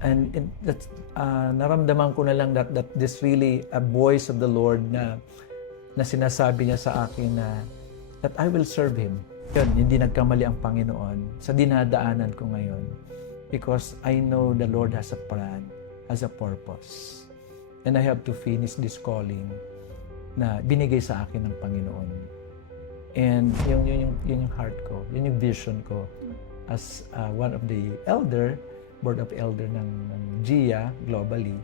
And that's, naramdaman ko na lang that this really a voice of the Lord na sinasabi niya sa akin na that I will serve Him. Yun, hindi nagkamali ang Panginoon sa dinadaanan ko ngayon because I know the Lord has a plan, has a purpose. And I have to finish this calling na binigay sa akin ng Panginoon. And yun yung heart ko, yun yung vision ko as one of the board of elder ng GIA globally.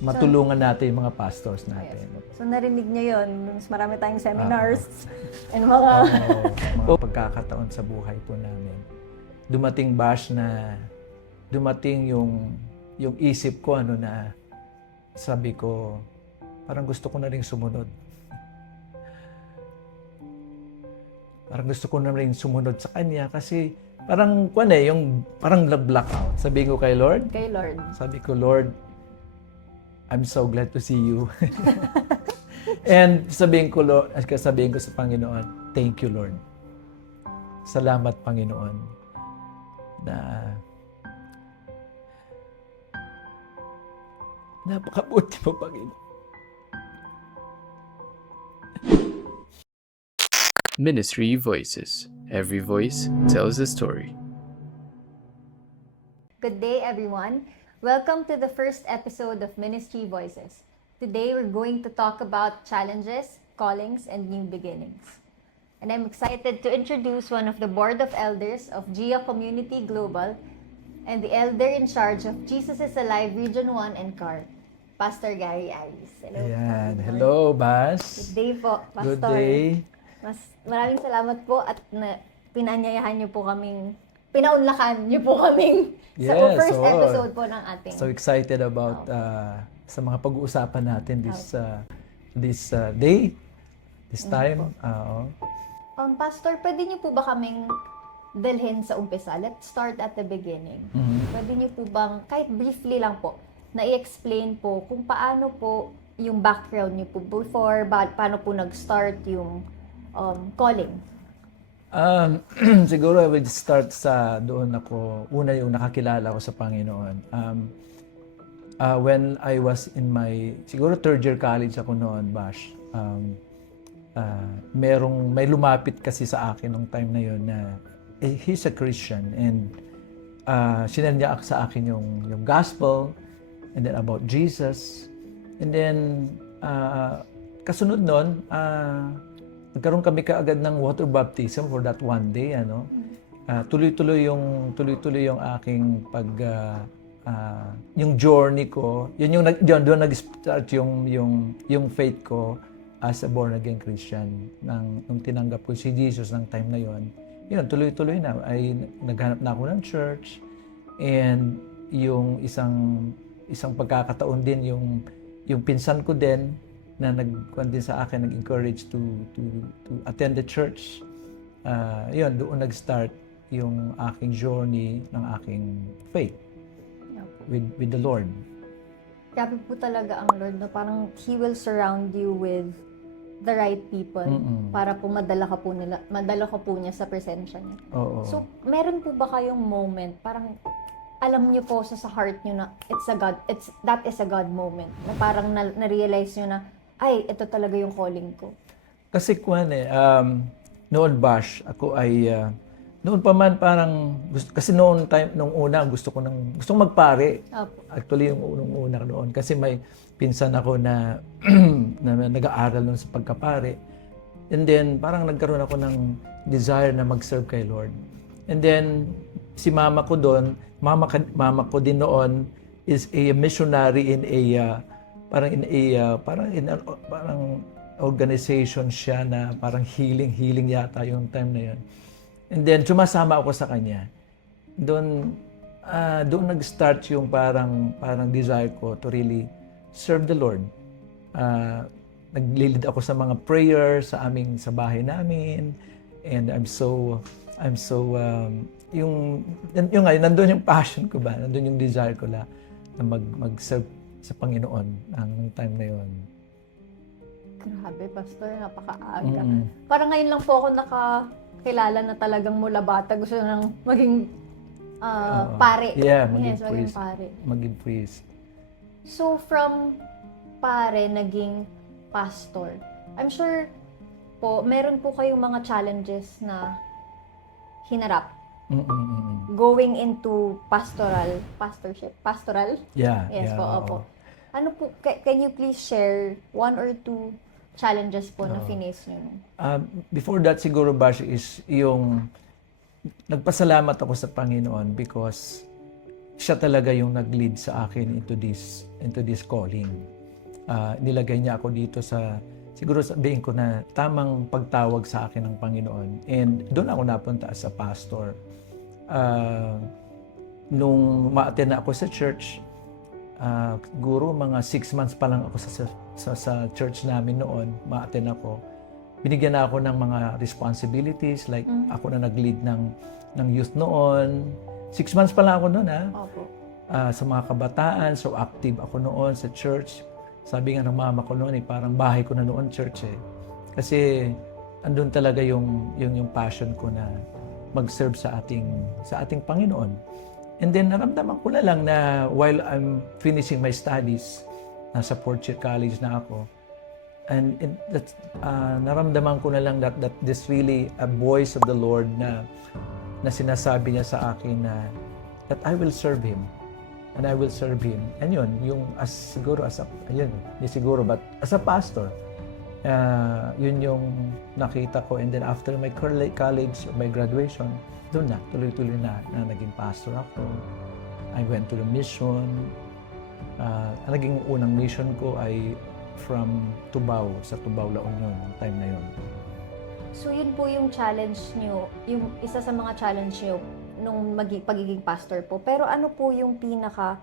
Matulungan natin yung mga pastors natin. Yes. So narinig niyo yun, mas marami tayong seminars and mga... mga pagkakataon sa buhay po namin. Dumating yung isip ko na sabi ko, parang gusto ko na rin sumunod. Parang gusto ko na rin sumunod sa Kanya kasi parang parang nag-blackout. Sabi ko kay Lord. Kay Lord. Sabi ko, Lord, I'm so glad to see you. And sabihin ko sa Panginoon, thank you, Lord. Salamat, Panginoon, na napakabuti mo, Panginoon. Ministry Voices. Every voice tells a story. Good day, everyone. Welcome to the first episode of Ministry Voices. Today, we're going to talk about challenges, callings, and new beginnings. And I'm excited to introduce one of the Board of Elders of GIA Community Global and the Elder in charge of Jesus is Alive Region 1 and CAR, Pastor Gary Aris. Hello. Ayan. Hello, Bas. Good day po, Pastor. Good day. Maraming salamat po at pinanyayahan niyo po kaming, pinaunlakan niyo po kaming sa first episode po ng ating. So excited about sa mga pag-uusapan natin this day, this time. Pastor, pwede niyo po ba kaming dalhin sa umpisa? Let's start at the beginning. Pwede niyo po bang, kahit briefly lang po, na i-explain po kung paano po yung background niyo po before, paano po nag-start yung calling? Siguro I would start sa doon una yung nakakilala ko sa Panginoon. When I was in siguro third year college ako noon, Bash, may lumapit kasi sa akin nung time na yun na he's a Christian and sinend niya sa akin yung gospel and then about Jesus. And then kasunod nun, nagkaroon kami kaagad ng water baptism for that one day, tuloy-tuloy yung aking yung journey ko. Doon nag-start yung faith ko as a born again Christian nung tinanggap ko si Jesus ng time na yon. Yun, tuloy-tuloy na ay naghanap na ako ng church and yung isang pagkakataon din yung pinsan ko din na nag-kuwan din sa akin, nag-encourage to attend the church. Yun, doon nag-start yung aking journey ng aking faith with the Lord. Grabe po talaga ang Lord, no? Parang He will surround you with the right people para po madala ka po niya sa presensya niya. Oo. So, meron po ba kayong moment, parang alam niyo po sa heart niyo na that is a God moment, na parang na-realize niyo na ay, ito talaga yung calling ko. Kasi noon, Bash, ako ay, noon pa man parang, kasi nung una, gusto kong magpare. Opo. Actually, yung una noon. Kasi may pinsan ako na, na nag-aaral noon sa pagkapare. And then, parang nagkaroon ako ng desire na mag-serve kay Lord. And then, si mama ko doon, mama ko din noon, is a missionary in parang organization siya na parang healing yata yung time na yun. And then sumasama ako sa kanya. Doon nag-start yung parang desire ko to really serve the Lord. Naglilid ako sa mga prayers sa bahay namin, and I'm so yung nandoon yung passion ko ba, nandoon yung desire ko na mag-serve sa Panginoon ang time na yon. Grabe, Pastor, napakaaga. Parang ngayon lang po ako nakakilala na talagang mula bata gusto nang maging pare. Yeah, maging Yes, maging priest. pare. Maging priest. So, from pare, naging pastor. I'm sure po, meron po kayong mga challenges na hinarap going into pastoral? Yeah, Yes yeah, po, oo. opo. Ano po, can you please share one or two challenges po na face nyo? Before that, siguro, Bash, is yung nagpasalamat ako sa Panginoon because siya talaga yung nag-lead sa akin into this calling. Nilagay niya ako dito siguro sabihin ko na tamang pagtawag sa akin ng Panginoon. And doon ako napunta as a pastor. Nung ma-attend na ako sa church, siguro mga 6 months pa lang ako sa church namin noon, ma-attend ako. Binigyan na ako ng mga responsibilities, like ako na nag-lead ng youth noon. 6 months pa lang ako noon, ha? Opo. Sa mga kabataan, so active ako noon sa church. Sabi nga ng mama ko noon, parang bahay ko na noon church eh. Kasi andun talaga yung passion ko na mag-serve sa ating Panginoon. And then naramdaman ko na lang na while I'm finishing my studies, nasa Fourth Year College na ako, and naramdaman ko na lang that this really a voice of the Lord na sinasabi niya sa akin na that I will serve Him. And I will serve Him. And yun, yung but as a pastor, yun yung nakita ko. And then after my college, my graduation, doon na, tuloy-tuloy na naging pastor ako. I went to the mission. Ang naging unang mission ko ay from Tubao, sa Tubao, La Union, ng time na yun. So, yun po yung challenge nyo, yung isa sa mga challenge nyo nung pagiging pastor po. Pero ano po yung pinaka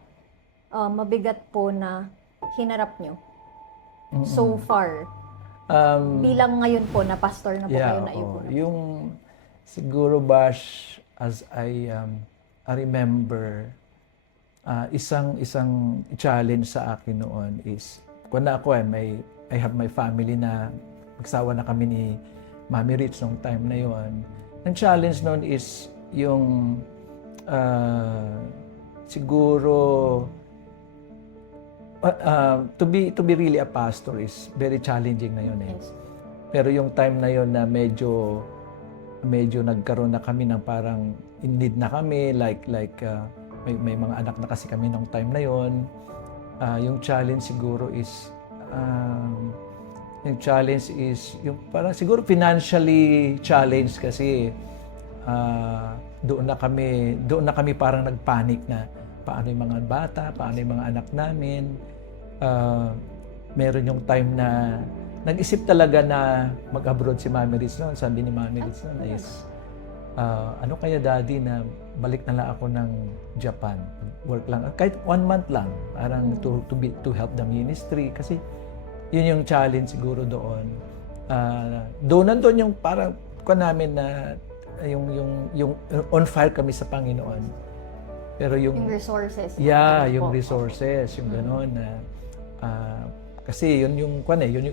mabigat po na hinarap nyo so far? Bilang ngayon po na pastor na po kayo na oo. Yung siguro, Bash, as I remember, isang challenge sa akin noon is, kung na ako I have my family na magsawa na kami ni Mami Rich nung time na yon. Ang challenge noon is yung siguro to be really a pastor is very challenging na yun eh. Yes. Pero yung time na yon na medyo nagkaroon na kami ng parang in need na kami, like may mga anak na kasi kami nung time na yon. Yung challenge siguro is yung parang siguro financially challenged kasi doon na kami parang nagpanic na paano yung mga bata, paano yung mga anak namin. Meron yung time na nag-isip talaga na mag-abroad si Mami Riz noon. Sabi ni Mami Riz noon is, ano kaya daddy na balik na lang ako ng Japan. Work lang. Kahit 1 month lang. Parang to help the ministry. Kasi yun yung challenge siguro doon. Nandun yung parang namin na yung on fire kami sa Panginoon. Pero yung resources. yung resources, yung gano'n na kasi yun yung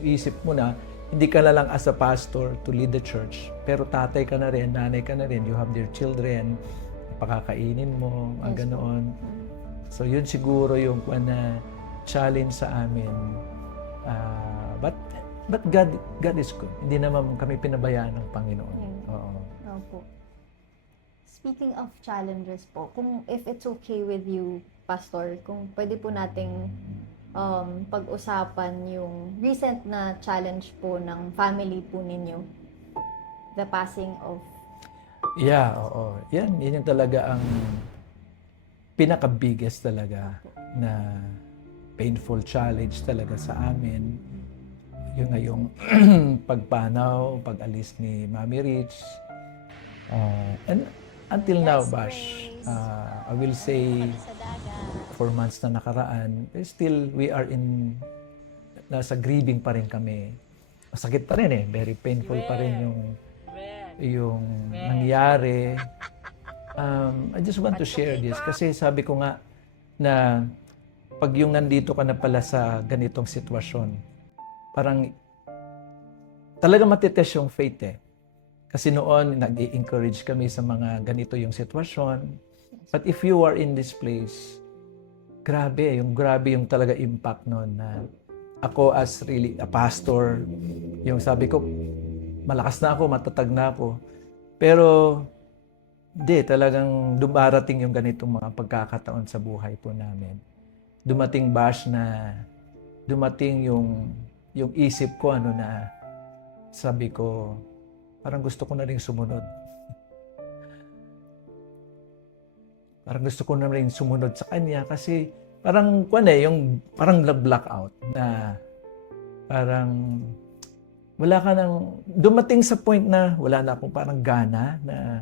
isip mo na hindi ka na lang as a pastor to lead the church, pero tatay ka na rin, nanay ka na rin, you have their children, pakakainin mo, ang ganoon. So yun siguro yung na challenge sa amin. But God is good. Hindi naman kami pinabayaan ng Panginoon. Oo. Opo. Speaking of challenges po, if it's okay with you, Pastor, kung pwede po nating pag-usapan yung recent na challenge po ng family po ninyo, the passing of... Yeah, oo. Yan yung talaga ang pinaka-biggest talaga na painful challenge talaga sa amin. Yung pagpanaw, pag-alis ni Mami Rich. And until now, Bash, I will say 4 months na nakaraan, still we are nasa grieving pa rin kami. Masakit pa rin eh, very painful pa rin yung nangyari. I just want to share this kasi sabi ko nga na pag yung nandito ka na pala sa ganitong sitwasyon, parang talaga matitest yung faith eh. Kasi noon, nag-i-encourage kami sa mga ganito yung sitwasyon. But if you are in this place, grabe yung talaga impact noon na ako as really a pastor, yung sabi ko, malakas na ako, matatag na ako. Pero, hindi, talagang dumarating yung ganitong mga pagkakataon sa buhay po namin. Dumating bash na, dumating yung isip ko, na, sabi ko, parang gusto ko na rin sumunod. Parang gusto ko na rin sumunod sa kanya kasi parang parang blackout na parang wala ka nang dumating sa point na wala na akong parang gana na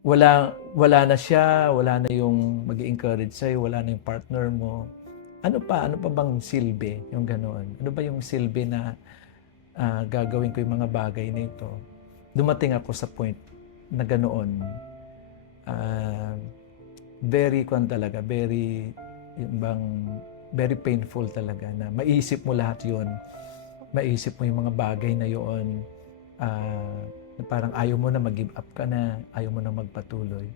wala na siya, wala na yung mag-i-encourage sa'yo, wala na yung partner mo. Ano pa bang silbi yung ganoon? Ano ba yung silbi na gagawin ko yung mga bagay na ito? Dumating ako sa point na ganoon. Very painful talaga na maisip mo lahat yun. Maisip mo yung mga bagay na yun. Na parang ayaw mo na mag-give up ka na, ayaw mo na magpatuloy.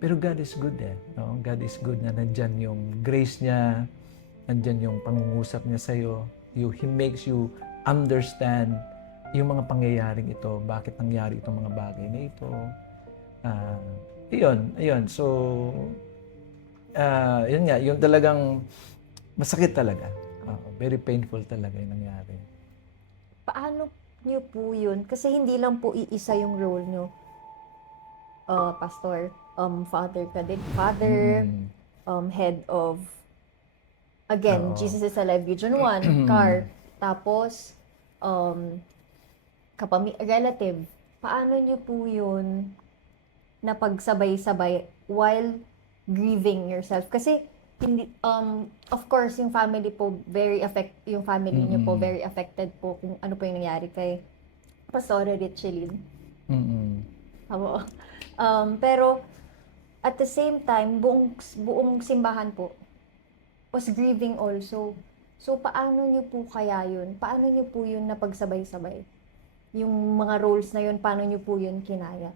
Pero God is good no? God is good na nandyan yung grace niya, nandyan yung pangungusap niya sa'yo. He makes you understand yung mga pangyayaring ito, bakit nangyari itong mga bagay na ito. Ayun. So, yun nga, yung talagang masakit talaga. Very painful talaga yung nangyari. Paano niyo po yun? Kasi hindi lang po iisa yung role niyo. Pastor, father ka din. Father, head of, again, Jesus is Alive Region 1, CAR. Tapos, relative. Paano niyo po yun na pagsabay-sabay while grieving yourself? Kasi hindi of course yung family po yung family niyo po very affected po kung ano po yung nangyari kay Pastor Richelyn. Amo. Pero at the same time buong simbahan po was grieving also. So paano niyo po kaya yun? Paano niyo po yun napagsabay-sabay? Yung mga roles na yun, paano niyo po yun kinaya?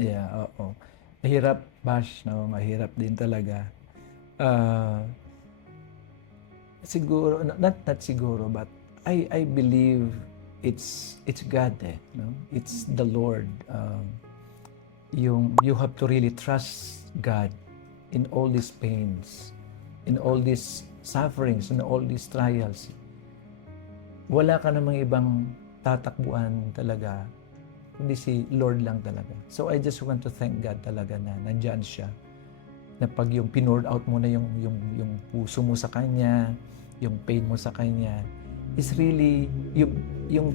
Yeah, oo. Mahirap, Bash, no? Mahirap din talaga. Siguro, not siguro, but I believe it's God, no? It's the Lord. You have to really trust God in all these pains, in all these sufferings, in all these trials. Wala ka namang ibang tatakbuhan talaga, hindi si Lord lang talaga. So I just want to thank God talaga na nandyan siya. Na pag yung pinoured out mo na yung puso mo sa Kanya, yung pain mo sa Kanya, is really,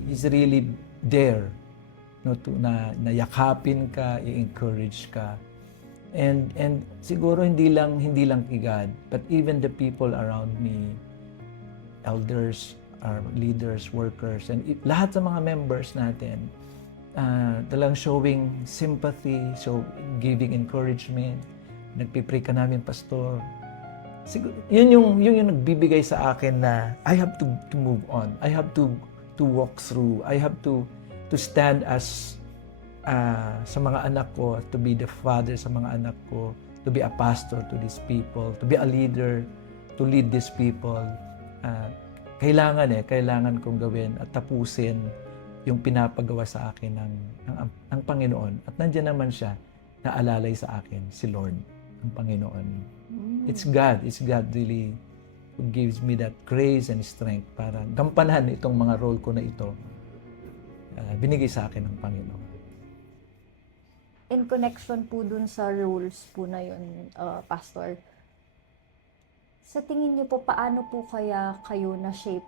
is really there. No, na yakapin ka, i-encourage ka. And siguro hindi lang kay God, but even the people around me, elders, our leaders, workers, and lahat sa mga members natin, talagang showing sympathy, giving encouragement. Nagpipray ka namin, Pastor. Siguro, yun yung nagbibigay sa akin na I have to move on. I have to walk through. I have to stand as sa mga anak ko, to be the father sa mga anak ko, to be a pastor to these people, to be a leader, to lead these people. Kailangan kong gawin at tapusin yung pinapagawa sa akin ng Panginoon. At nandiyan naman siya na alalay sa akin, si Lord, ang Panginoon. It's God really who gives me that grace and strength para gampanan itong mga role ko na ito. Binigay sa akin ng Panginoon. In connection po dun sa roles po na yun, Pastor, sa tingin niyo po, paano po kaya kayo na-shape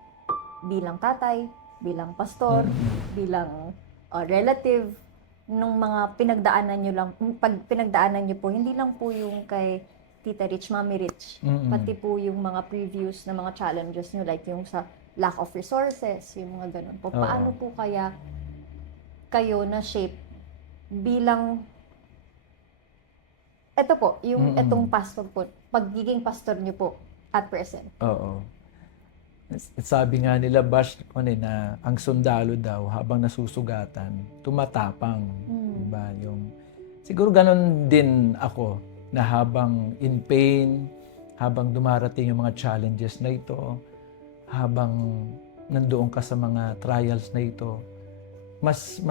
bilang tatay, bilang pastor, bilang relative, nung mga pinagdaanan nyo lang, pag pinagdaanan nyo po, hindi lang po yung kay Tita Rich, Mami Rich, pati po yung mga previous na mga challenges nyo, like yung sa lack of resources, yung mga ganun po. Paano po kaya kayo na-shape bilang, eto po, yung etong pastor po, pagiging pastor nyo po at present? Oo. Sabi nga nila, Bash, na ang sundalo daw, habang nasusugatan, tumatapang. Diba? Siguro ganun din ako na habang in pain, habang dumarating yung mga challenges na ito, habang nandoon ka sa mga trials na ito, mas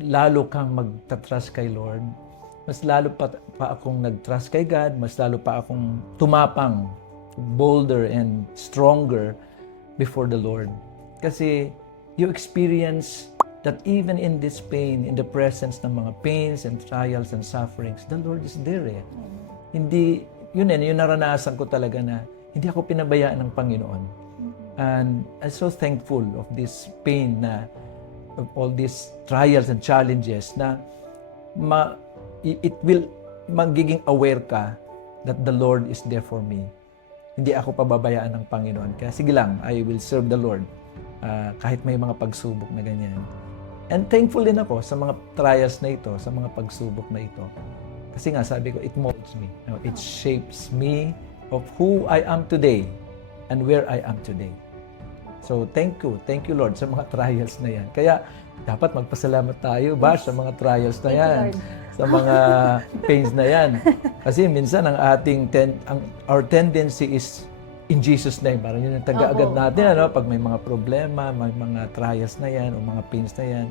lalo kang magta-trust kay Lord. Mas lalo pa akong nag-trust kay God, mas lalo pa akong tumapang, bolder and stronger before the Lord. Kasi you experience that even in this pain, in the presence ng mga pains and trials and sufferings, the Lord is there eh. Hindi, yun naranasan ko talaga na hindi ako pinabayaan ng Panginoon. And I'm so thankful of this pain na, of all these trials and challenges na it will magiging aware ka that the Lord is there for me. Hindi ako pababayaan ng Panginoon. Kaya sige lang, I will serve the Lord kahit may mga pagsubok na ganyan. And thankful din ako sa mga trials na ito, sa mga pagsubok na ito. Kasi nga, sabi ko, it molds me. It shapes me of who I am today and where I am today. So, thank you Lord sa mga trials na yan. Kaya, dapat magpasalamat tayo ba sa mga trials na yan, sa mga pains na yan. Kasi minsan our tendency is in Jesus' name. Parang yun ang taga-agad natin, pag may mga problema, may mga trials na yan, o mga pains na yan.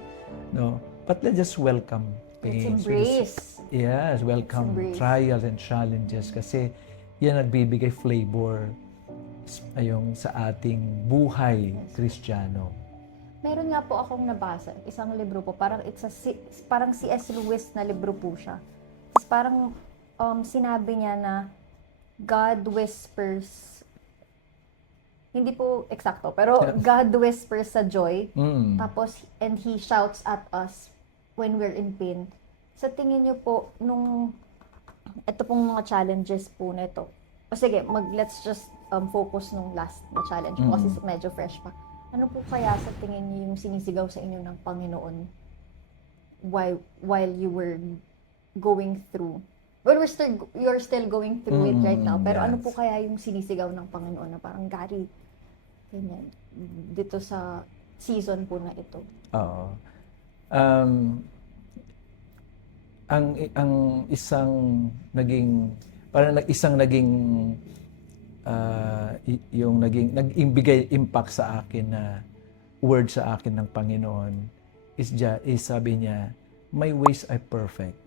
No? But let's just welcome pains. Let's embrace. Yes, welcome trials and challenges. Kasi yan nagbibigay flavor sa ating buhay Kristiyano. Meron nga po akong nabasa, isang libro po, parang parang C.S. Lewis na libro po siya. Tapos parang sinabi niya na God whispers, hindi po eksakto, pero God whispers sa joy, tapos and He shouts at us when we're in pain. Sa tingin niyo po, ito pong mga challenges po na ito, sige, let's just focus nung last na challenge po, kasi medyo fresh pa. Ano po kaya sa tingin niyo yung sinisigaw sa inyo ng Panginoon while you were going through? Well, you're still going through it right now. Pero ano po kaya yung sinisigaw ng Panginoon na parang, Gary, ganyan, dito sa season po na ito? Oo. Ang isang naging yung nag-imbigay impact sa akin na word sa akin ng Panginoon is sabi niya, my ways are perfect.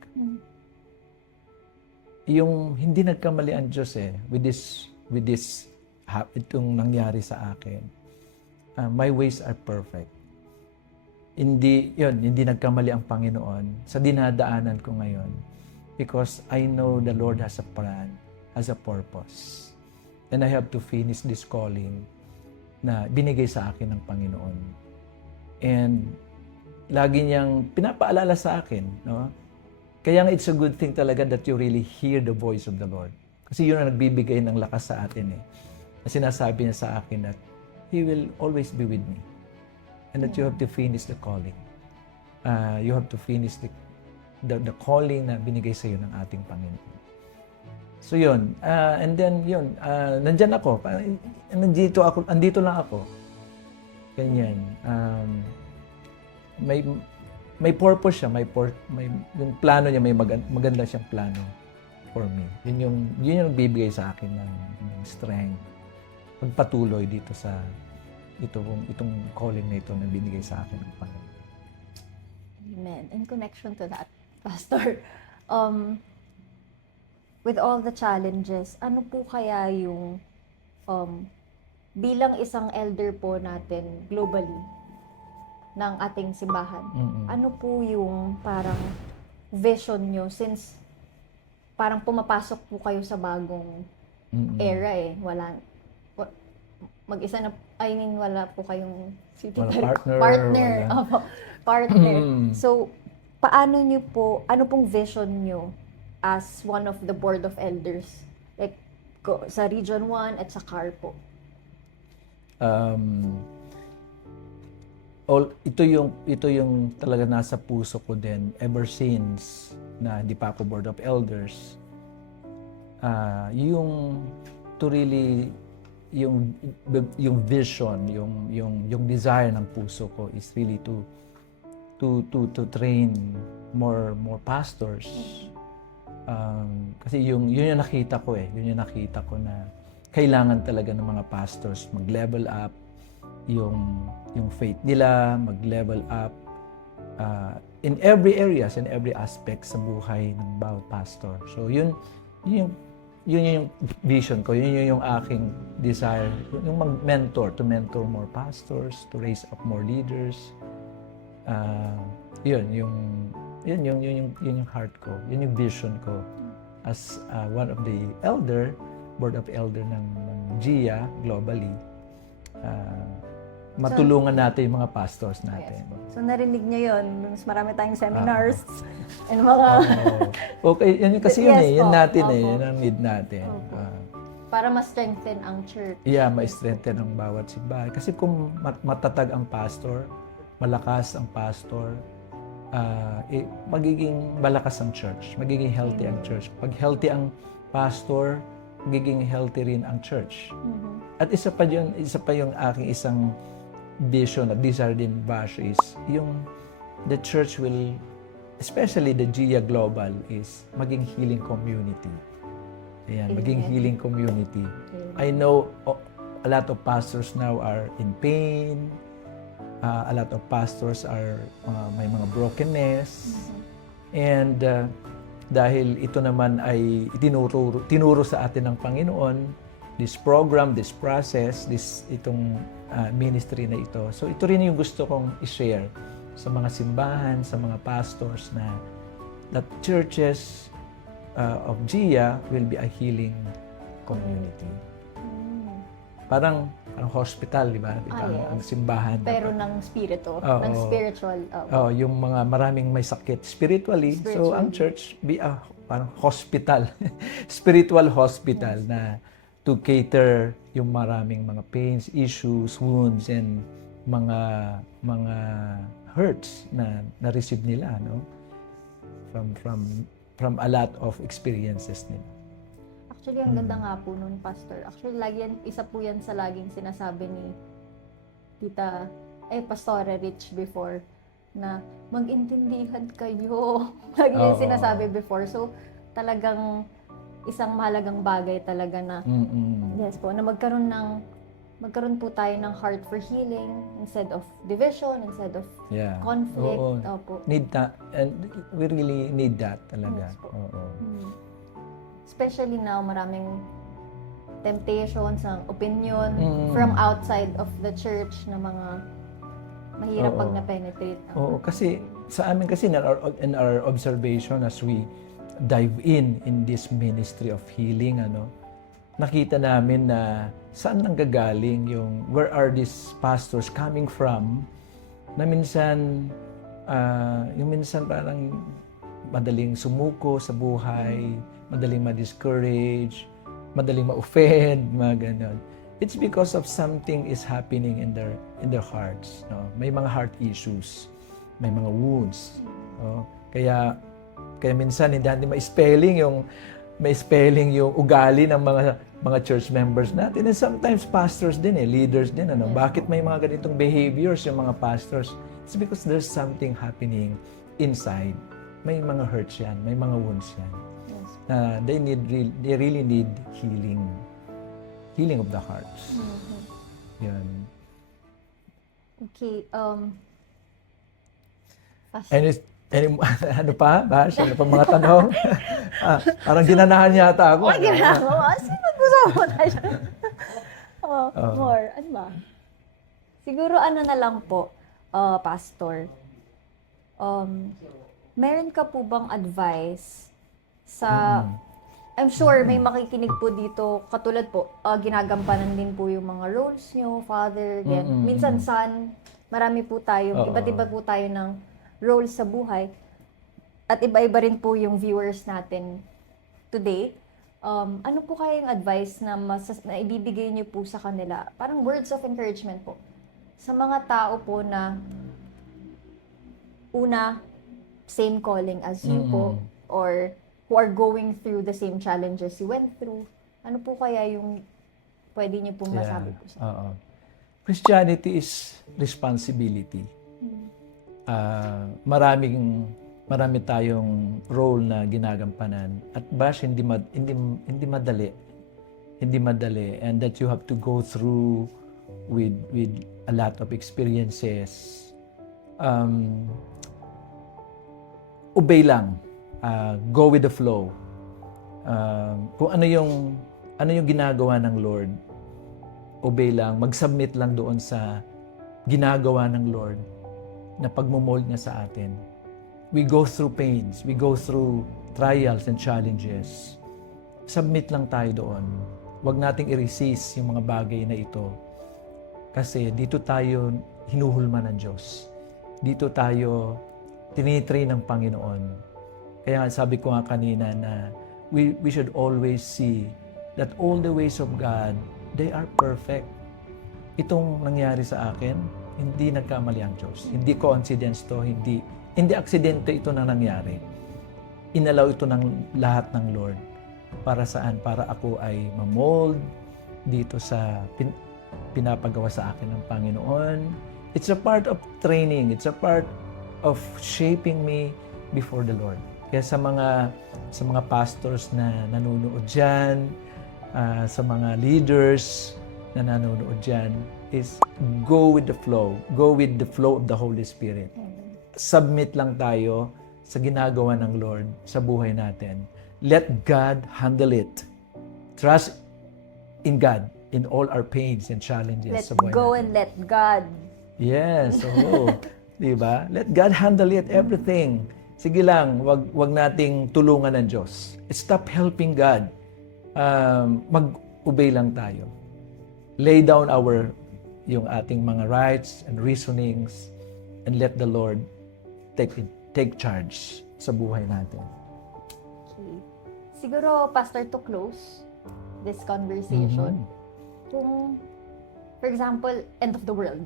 Yung hindi nagkamali ang Diyos with this itong nangyari sa akin. My ways are perfect. Hindi nagkamali ang Panginoon sa dinadaanan ko ngayon, because I know the Lord has a plan, has a purpose. And I have to finish this calling na binigay sa akin ng Panginoon. And lagi niyang pinapaalala sa akin, no? Kaya nga it's a good thing talaga that you really hear the voice of the Lord. Kasi yun ang nagbibigay ng lakas sa atin Na sinasabi niya sa akin that He will always be with me. And that you have to finish the calling. You have to finish the calling na binigay sa iyo ng ating Panginoon. So yun, and then yun, nandyan ako, andito lang ako. Ganyan. May purpose siya, yung plano niya, may maganda siyang plano for me. Yun yung nagbibigay sa akin ng strength. Magpatuloy dito sa itong calling na ito na binigay sa akin ng Panginoon. Amen. In connection to that, Pastor, with all the challenges, ano po kaya yung bilang isang elder po natin globally ng ating simbahan, ano po yung parang vision nyo since parang pumapasok po kayo sa bagong era mag-isa na, wala po kayong partner. Partner. So, paano nyo po, ano pong vision nyo as one of the board of elders, like sa Region 1 at sa CAR po? Ito yung talaga nasa puso ko din ever since na hindi pa ako board of elders. Yung to really yung vision, yung desire ng puso ko is really to train more pastors, Kasi yun yung nakita ko Yun yung nakita ko na kailangan talaga ng mga pastors mag-level up yung faith nila, mag-level up in every areas, in every aspect sa buhay ng bawat pastor. So yun yung vision ko, yun yung aking desire, yung mag-mentor, to mentor more pastors, to raise up more leaders. Yun yung heart ko, yun yung vision ko as one of the board of elder ng GIA globally. Matulungan natin yung mga pastors natin. Yes. So narinig niyo yun. Mas marami tayong seminars and mga... Okay, yun kasi Yes yun po. natin Opo. yun ang need natin. Opo. Para ma-strengthen ang church. Ma-strengthen ang bawat simbahan. Kasi kung matatag ang pastor, malakas ang pastor, magiging malakas ang church, magiging healthy ang church. Pag healthy ang pastor, magiging healthy rin ang church. At isa pa yung aking isang vision at desire din, Bash, is yung the church will, especially the GIA Global, is maging healing community. Ayan, maging healing community. I know a lot of pastors now are in pain. A lot of pastors are may mga brokenness. And dahil ito naman ay tinuro sa atin ng Panginoon, this program, this process, itong ministry na ito. So ito rin yung gusto kong i-share sa mga simbahan, sa mga pastors na that churches of GIA will be a healing community. Parang hospital, di ba? Yes. Ang simbahan. Pero ng spirito, ng spiritual. Yung mga maraming may sakit spiritually. So ang church be a parang hospital, spiritual hospital na to cater yung maraming mga pains, issues, wounds, and mga hurts na na-receive nila, no? From a lot of experiences nila. Actually, ang ganda nga po nun, Pastor. Actually, isa po yan sa laging sinasabi ni Pastora Rich before, na mag-intindihan kayo. Lagi yung sinasabi before. So, talagang isang mahalagang bagay talaga na, yes po, na magkaroon po tayo ng heart for healing instead of division, instead of conflict. Opo. And we really need that talaga. Yes po. Especially now, maraming temptations ng opinion from outside of the church na mga mahirap pag na-penetrate. Oo, kasi sa amin kasi in our observation as we dive in this ministry of healing, nakita namin na saan nanggagaling where are these pastors coming from, na minsan parang madaling sumuko sa buhay, madaling ma-discourage, madaling ma-offend, mga ganon. It's because of something is happening in their hearts. No? May mga heart issues, may mga wounds. No? Kaya minsan hindi ma-spelling yung ugali ng mga church members natin. And sometimes pastors din, leaders din. Bakit may mga ganitong behaviors yung mga pastors? It's because there's something happening inside. May mga hurts yan, may mga wounds yan. They really need healing of the hearts. Yan. Okay, ano pa? Bash? Ano pa mga tanong? Parang ginanahan yata ako. ginawa mo? Sige, mag-usap mo tayo. More. Ano ba? Siguro na lang po, Pastor. Meron ka po bang advice sa... I'm sure may makikinig po dito, katulad po, ginagampanan din po yung mga roles nyo, father, minsan son, marami po tayong, iba't iba po tayo ng roles sa buhay. At iba-iba rin po yung viewers natin today. Ano po kaya yung advice na ibibigay niyo po sa kanila? Parang words of encouragement po. Sa mga tao po na same calling as you po, or who are going through the same challenges you went through. Ano po kaya yung pwede niyo pong masabi po sa Christianity is responsibility. marami tayong role na ginagampanan. At Bash, hindi madali. Hindi madali. And that you have to go through with a lot of experiences. Obey lang. Go with the flow. Kung ano yung ginagawa ng Lord, obey lang. Mag-submit lang doon sa ginagawa ng Lord na pagmumold niya sa atin. We go through pains. We go through trials and challenges. Submit lang tayo doon. Huwag nating i-resist yung mga bagay na ito. Kasi dito tayo hinuhulman ng Diyos. Dito tayo tinitrain ng Panginoon. Kaya sabi ko nga kanina na we should always see that all the ways of God, they are perfect. Itong nangyari sa akin, hindi nagkamali ang Diyos. Hindi coincidence to, hindi aksidente ito na nangyari. Inalaw ito ng lahat ng Lord. Para saan? Para ako ay mamold dito sa pinapagawa sa akin ng Panginoon. It's a part of training. It's a part of shaping me before the Lord. Kaya sa mga pastors na nanonood dyan, sa mga leaders na nanonood dyan, is go with the flow. Go with the flow of the Holy Spirit. Submit lang tayo sa ginagawa ng Lord sa buhay natin. Let God handle it. Trust in God in all our pains and challenges Let sa buhay go natin. and let God. Yes, oo. Di ba? Let God handle it, everything. Sige lang, wag nating tulungan ng Diyos. Stop helping God. Mag-obey lang tayo. Lay down yung ating mga rights and reasonings and let the Lord take charge sa buhay natin. Okay. Siguro, Pastor, to close this conversation, kung, for example, end of the world,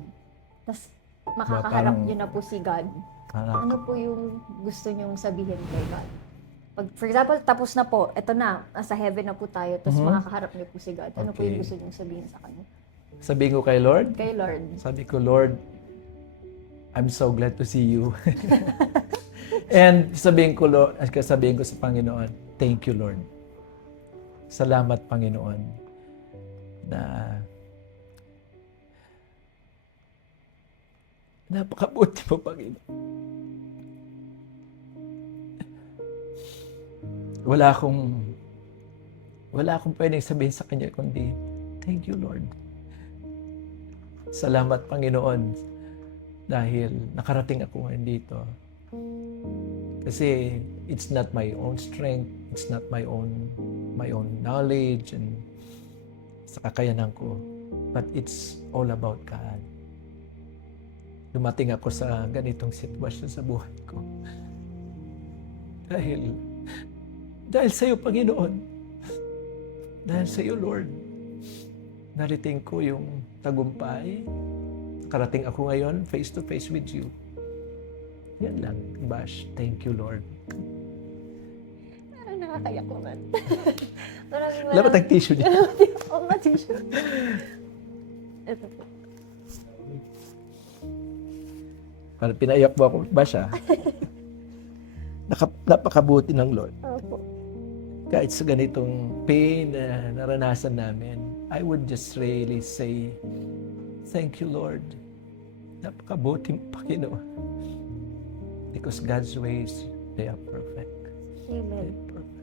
tas makakaharap parang- nyo na po si God, Anak, ano po yung gusto nyong sabihin kay God? Pag, for example, tapos na po, eto na, nasa heaven na po tayo, tapos makakaharap niyo po si God. Ano po yung Okay. gusto nyong sabihin sa Kanya? sabihin ko kay Lord, Kay Lord. sabi ko, Lord, I'm so glad to see you. And sabihin ko sa Panginoon, thank you, Lord. Salamat, Panginoon, na napakabuti mo, Panginoon. Wala akong pwedeng sabihin sa Kanya kundi, thank you, Lord. Salamat, Panginoon, dahil nakarating ako ngayon dito. Kasi it's not my own strength, it's not my own knowledge and sa kakayanan ko, but it's all about God. Dumating ako sa ganitong sitwasyon sa buhay ko. Dahil sa iyo, Panginoon. Dahil sa iyo, Lord. Nariting ko yung tagumpay. Karating ako ngayon face to face with you. Yan lang, Bash. Thank you, Lord. Parang nakakayak naman. Wala ba tayong tissue niya? Oo nga, tissue. Ito po. Parang pinaiyak mo ako, Bash, ah. Napakabuti ng Lord. Opo. Kahit sa ganitong pain na naranasan namin, I would just really say, thank you, Lord. Napakabuting Panginoon. Because God's ways, they are perfect. Amen. They're perfect.